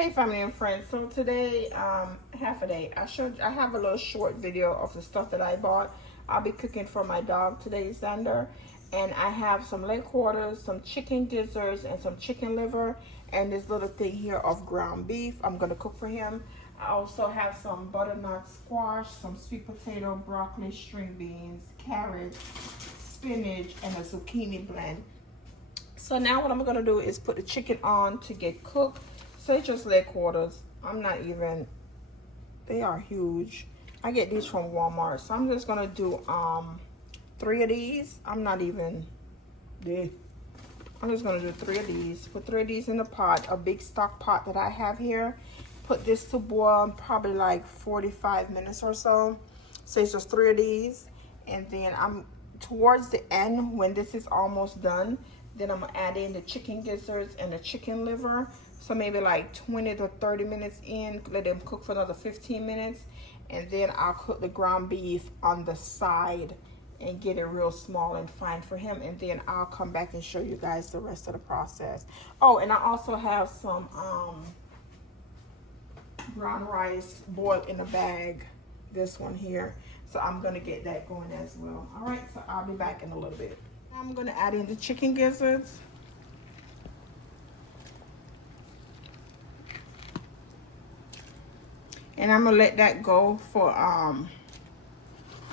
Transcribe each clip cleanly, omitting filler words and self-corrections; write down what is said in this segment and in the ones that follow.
Hey family and friends, so today, half a day, I have a little short video of the stuff that I bought. I'll be cooking for my dog today, Zander, and I have some leg quarters, some chicken gizzards, and some chicken liver, and this little thing here of ground beef I'm gonna cook for him. I also have some butternut squash, some sweet potato, broccoli, string beans, carrots, spinach, and a zucchini blend. So now what I'm gonna do is put the chicken on to get cooked. So it's just leg quarters. I'm not even, they are huge. I get these from Walmart. So I'm just gonna do 3 of these. I'm not even big. I'm just gonna do 3 of these. Put 3 of these in the pot, a big stock pot that I have here. Put this to boil probably like 45 minutes or so. So it's just 3 of these. And then I'm towards the end, when this is almost done, then I'm gonna add in the chicken gizzards and the chicken liver. So maybe like 20 to 30 minutes in, let them cook for another 15 minutes. And then I'll cook the ground beef on the side and get it real small and fine for him. And then I'll come back and show you guys the rest of the process. Oh, and I also have some brown rice boiled in a bag, this one here. So I'm gonna get that going as well. All right, so I'll be back in a little bit. I'm gonna add in the chicken gizzards. And I'm gonna let that go for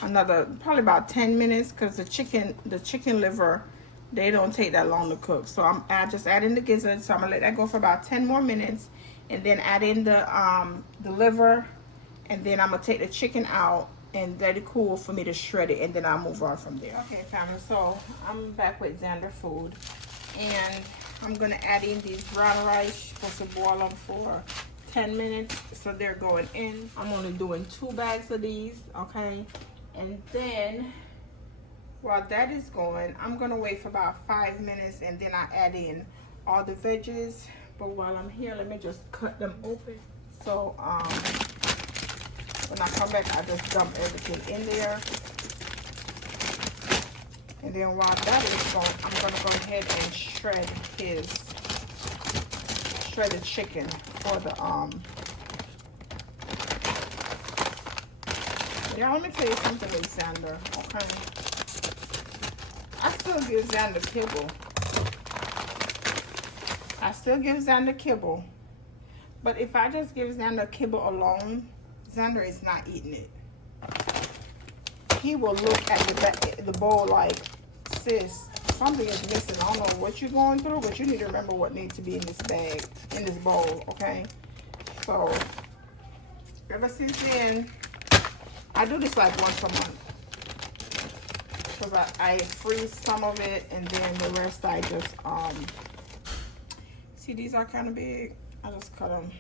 another probably about 10 minutes, because the chicken liver, they don't take that long to cook. So I just add in the gizzards. So I'm gonna let that go for about 10 more minutes, and then add in the liver, and then I'm gonna take the chicken out and let it cool for me to shred it, and then I'll move on from there. Okay, family, so I'm back with Zander food, and I'm gonna add in these brown rice. Supposed to boil them for 10 minutes, so they're going in. I'm only doing 2 bags of these, okay? And then while that is going, I'm gonna wait for about 5 minutes, and then I add in all the veggies. But while I'm here, let me just cut them open. So when I come back, I just dump everything in there. And then while that is going, I'm gonna go ahead and shred his shredded chicken for the yeah, let me tell you something with Zander, okay? I still give Zander kibble. But if I just give Zander kibble alone, Zander is not eating it. He will look at the bowl like, sis, something is missing. I don't know what you're going through, but you need to remember what needs to be in this bag, in this bowl, okay? So, ever since then, I do this like once a month. Because I freeze some of it, and then the rest I just, see, these are kind of big. I just cut them.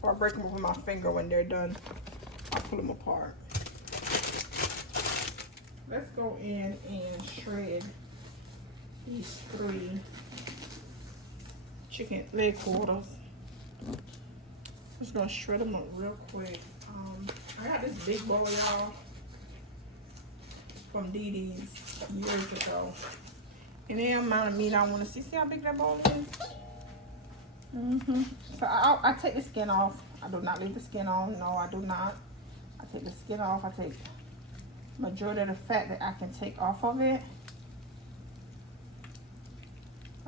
Or break them with my finger when they're done. I'll pull them apart. Let's go in and shred these 3 chicken leg quarters. Just gonna shred them up real quick. I got this big bowl, y'all, from Dee Dee's years ago. And the amount of meat I want to see. See how big that bowl is? So I take the skin off. I do not leave the skin on. No, I do not. I take the skin off. I take majority of the fat that I can take off of it.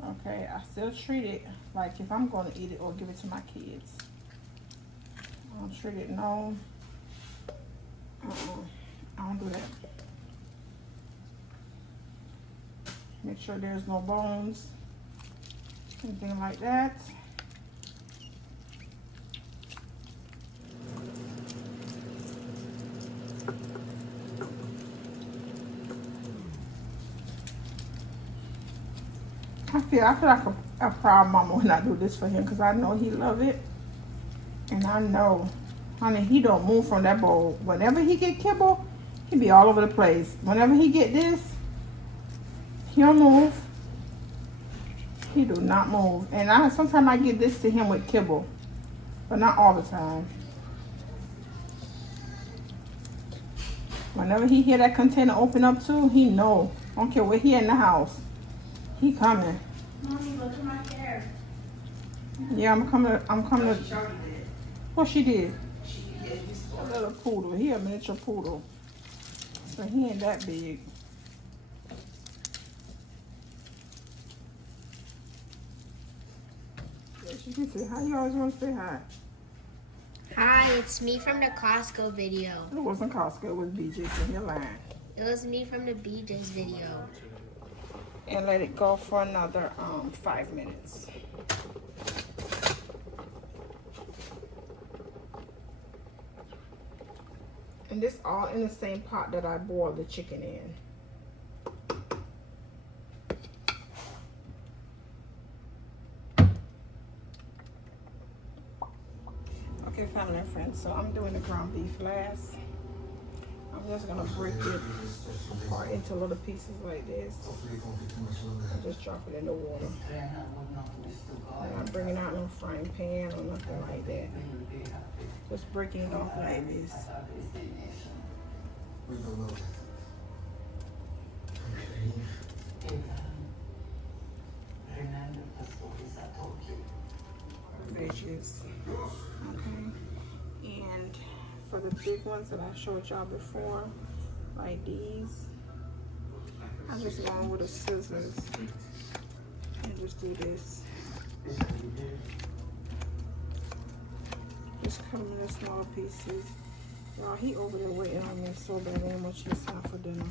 Okay, I still treat it like if I'm going to eat it or give it to my kids. I don't treat it, no. I don't do that. Make sure there's no bones, anything like that. I feel like a proud mama when I do this for him, because I know he love it. And I know, honey, he don't move from that bowl. Whenever he get kibble, he be all over the place. Whenever he get this, he don't move. He do not move. And sometimes I give this to him with kibble, but not all the time. Whenever he hear that container open up too, he know. I don't care where he in the house. He coming. Mommy, look at my hair. Yeah, I'm coming to. What she did? A little poodle. He a miniature poodle. So he ain't that big. Yes, you can say hi. You always want to say hi. Hi, it's me from the Costco video. It wasn't Costco. It was BJ's in your line. It was me from the BJ's video. And let it go for another 5 minutes. And this all in the same pot that I boiled the chicken in. Okay, family and friends, so I'm doing the ground beef last. I'm just gonna break it apart into little pieces like this. And just drop it in the water. I'm not bringing out no frying pan or nothing like that. Just breaking it off like this. Veggies. Okay. And for the big ones that I showed y'all before, like these, I just go with the scissors and just do this. Just cut them into small pieces. Y'all, he over there waiting on me so bad. Ain't much this time for dinner.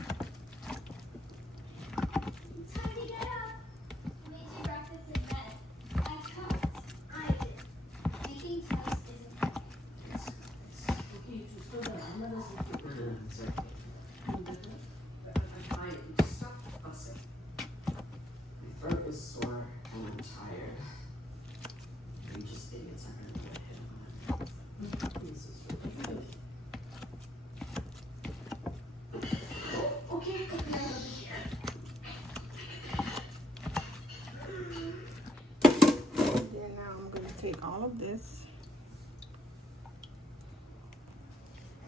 Take all of this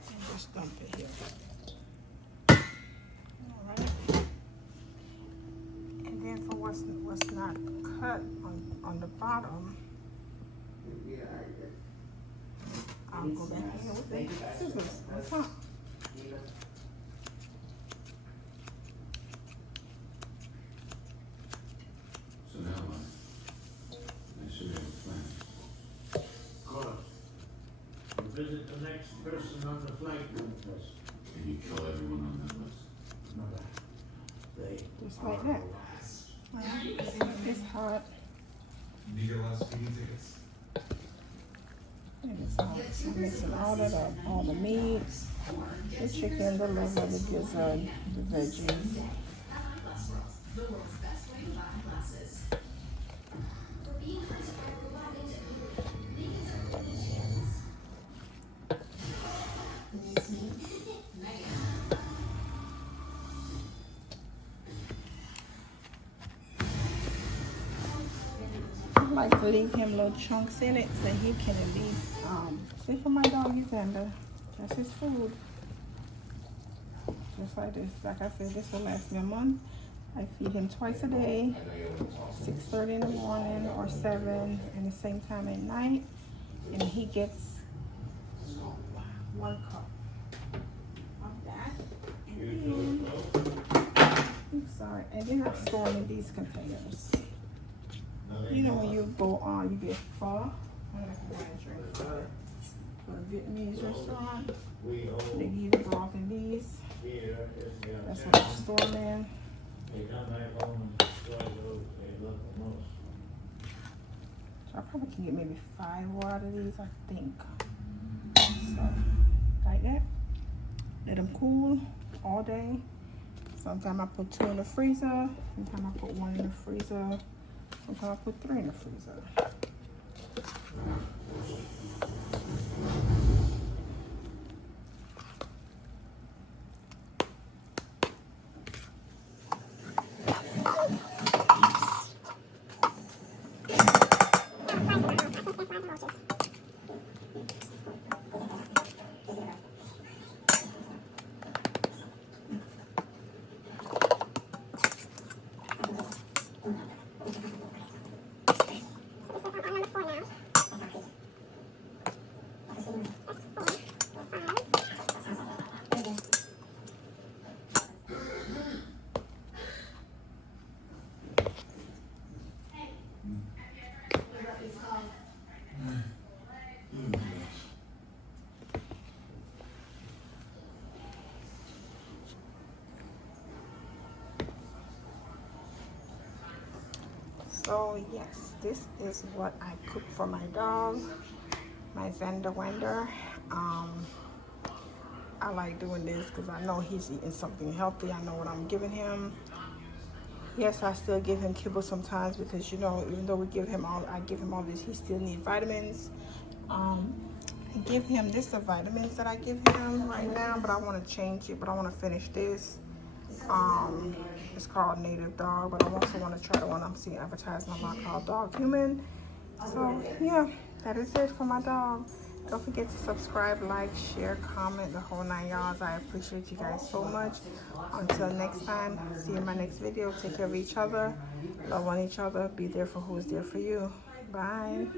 and just dump it here. All right. And then for what's not cut on the bottom, I'll go back in with the scissors on top. So now I should have a plan. Visit the next person on the flight list. Can you kill everyone on that list? Just like that. It's hot. Need your last speeding tickets? And it's hot. So I'm mixing all that up. All the meat, the chicken, the liver, the gizzard, the veggies. I like to leave him little chunks in it so he can at least see for my dog Zander. That's his food. Just like this. Like I said, this will last me a month. I feed him twice a day, 6:30 in the morning or 7 and the same time at night. And he gets 1 cup of that. And then, I'm sorry, and then I store them in these containers. You know when you go on, you get pho. I'm not going to drink pho. For a Vietnamese restaurant, they give you the broth in these. That's what I store them in. So I probably can get maybe 5 more out of these, I think. So, like that. Let them cool all day. Sometimes I put 2 in the freezer. Sometimes I put 1 in the freezer. Sometimes I put 3 in the freezer. So yes, this is what I cook for my dog, my Zander. I like doing this because I know he's eating something healthy. I know what I'm giving him. Yes, I still give him kibble sometimes because, you know, even though I give him all this, he still needs vitamins. I give him this the vitamins that I give him right now, but I want to change it. But I want to finish this. It's called Native Dog, but I also want to try the one I'm seeing advertised online called Dog Human. So yeah, that is it for my dog. Don't forget to subscribe, like, share, comment, the whole 9 yards. I appreciate you guys so much. Until next time, see you in my next video. Take care of each other, love on each other, be there for who's there for you. Bye.